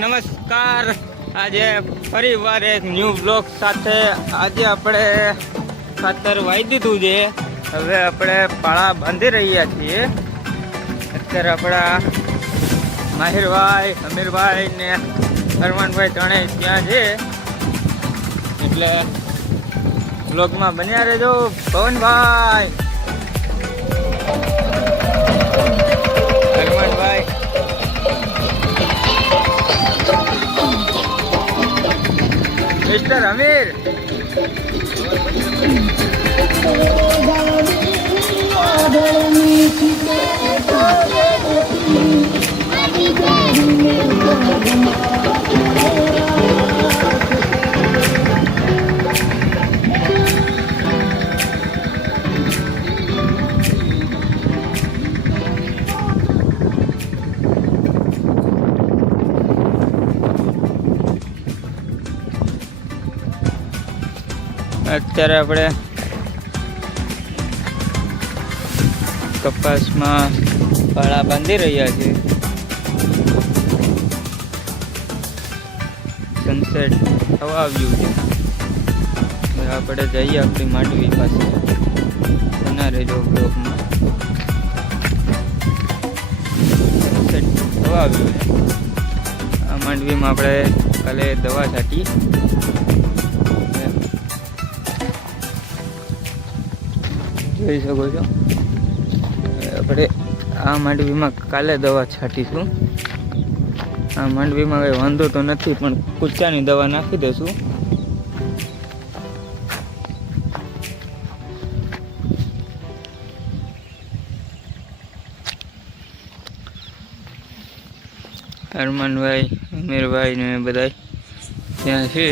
નમસ્કાર. આજે ફરીવાર એક ન્યૂ બ્લોગ સાથે આજે આપણે ખાતર વાઈ દીધું છે. હવે આપણે પાળા બાંધી રહ્યા છીએ. અત્યારે આપણા માહિરભાઈ, અમીરભાઈ ને અરમાનભાઈ ત્રણેય ત્યાં છે. એટલે બ્લોગમાં બન્યા રહેજો. પવનભાઈ, અરમાનભાઈ, મિસ્ટર અમીર, અત્યારે આપણે કપાસમાં પાળા બાંધી રહ્યા છીએ. સનસેટ થવા આવ્યું છે. આપણે જઈએ આપણી માંડવી પાસે. બના રહેજો બ્લોગમાં. સનસેટ થવા આવ્યું છે. આ માંડવીમાં આપણે કાલે દવા છાંટી. જોઈ શકો છો. આપણે આ માંડવીમાં કાલે દવા છાંટીશું. આ માંડવીમાં કંઈ વાંધો તો નથી, પણ કૂચાની દવા નાખી દઈશું. અરમાનભાઈ, અમીરભાઈ ને બધા ત્યાં છે.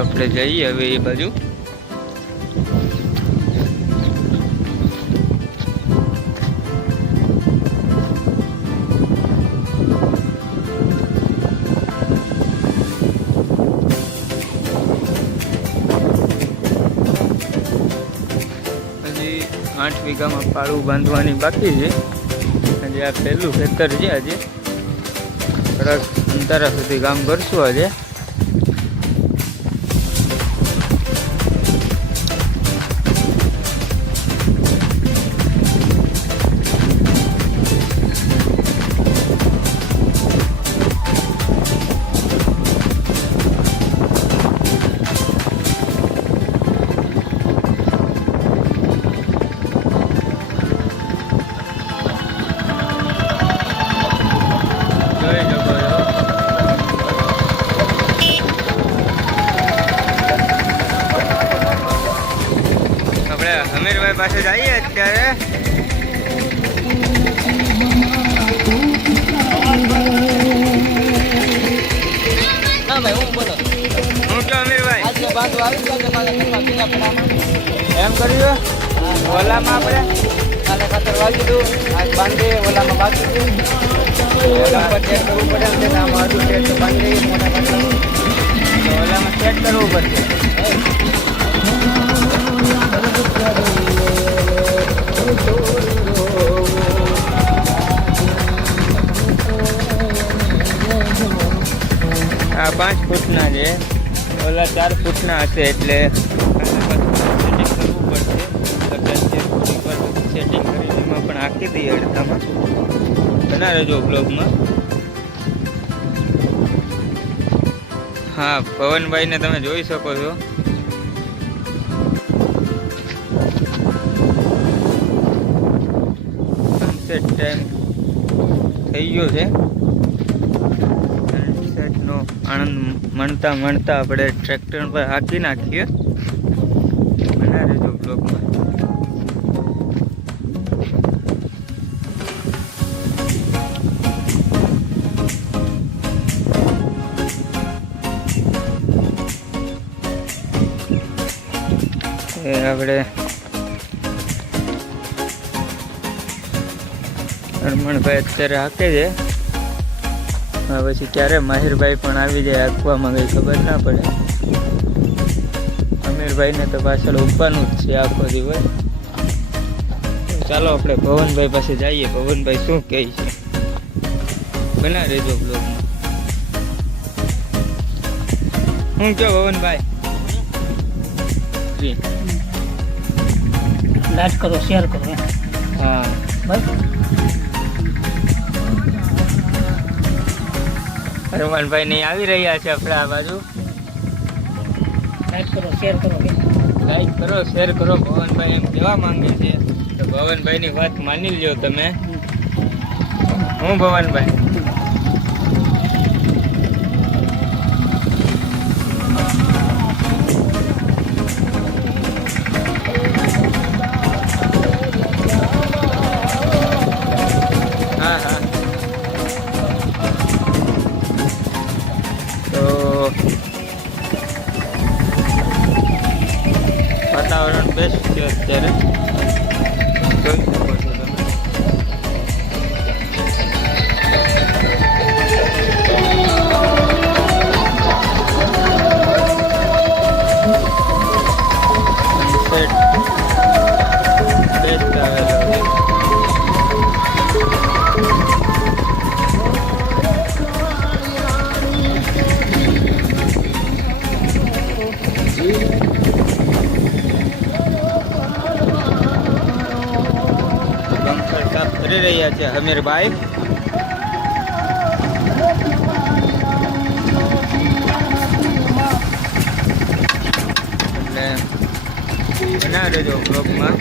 આપણે જઈએ હવે એ બાજુ. હજી 8 વીઘામાં પાળું બાંધવાની બાકી છે. આજે આ પહેલું ખેતર છે. આજે થોડાક અંતરા સુધી કામ કરશું. આજે અમીરભાઈ પાસે જઈએ અત્યારે. હું કે અમીરભાઈ એમ કર્યું ઓલામાં આપણે કાલે ખાતર વાગી દઉં. આજ બાંધી ઓલામાં બાકી દઉં. ઓલામાં ચેક કરવું પડે. આમાં અડધું ચેક તો બાંધી મોટા બાંધવાનું. ઓલામાં ચેક કરવું પડશે. આ 5 ફૂટના છે. ઓલા 4 ફૂટના હશે. એટલે સેટિંગ કરવું પડશે. સેટિંગ કરીને એમાં પણ આખી દઈએ અડધામાં. બના રહેજો બ્લોગમાં. હા, પવનભાઈને તમે જોઈ શકો છો. સનસેટ ટાઈમ થઈ ગયો છે. સનસેટનો આનંદ માણતા માણતા આપણે ટ્રેક્ટર પર હાંકી નાખીએ. બના રહેજો બ્લોગમાં. આપણે અરમણભાઈ અત્યારે હાકે છે. પછી ક્યારે માહિરભાઈ પણ આવી જાય હાંકવામાં, કંઈ ખબર ના પડે. અમીરભાઈને તો પાછળ ઉભવાનું જ છે આખો દિવસ. ચાલો આપણે પવનભાઈ પાસે જઈએ. પવનભાઈ શું કહે છે બના રહેજો બ્લોગમાં. હું કયો ભવનભાઈ? જી. લાઈક કરો, શેર કરો. હા બસ. હનુમાનભાઈ નહીં આવી રહ્યા છે આપણે આ બાજુ. લાઈક કરો, શેર કરો. લાઈક કરો, શેર કરો. ભવનભાઈ એમ કહેવા માંગે છે તો ભવનભાઈની વાત માની લ્યો તમે. હું ભવનભાઈ હા હા તો વાતાવરણ બેસ્ટ છે અત્યારે, જોઈ શકો છો તમે. સનસેટ બેસ્ટ આવેલો છે. બંકર સાફ કરી રહ્યા છે હમીરભાઈ. એટલે બના રહેજો બ્લોગમાં.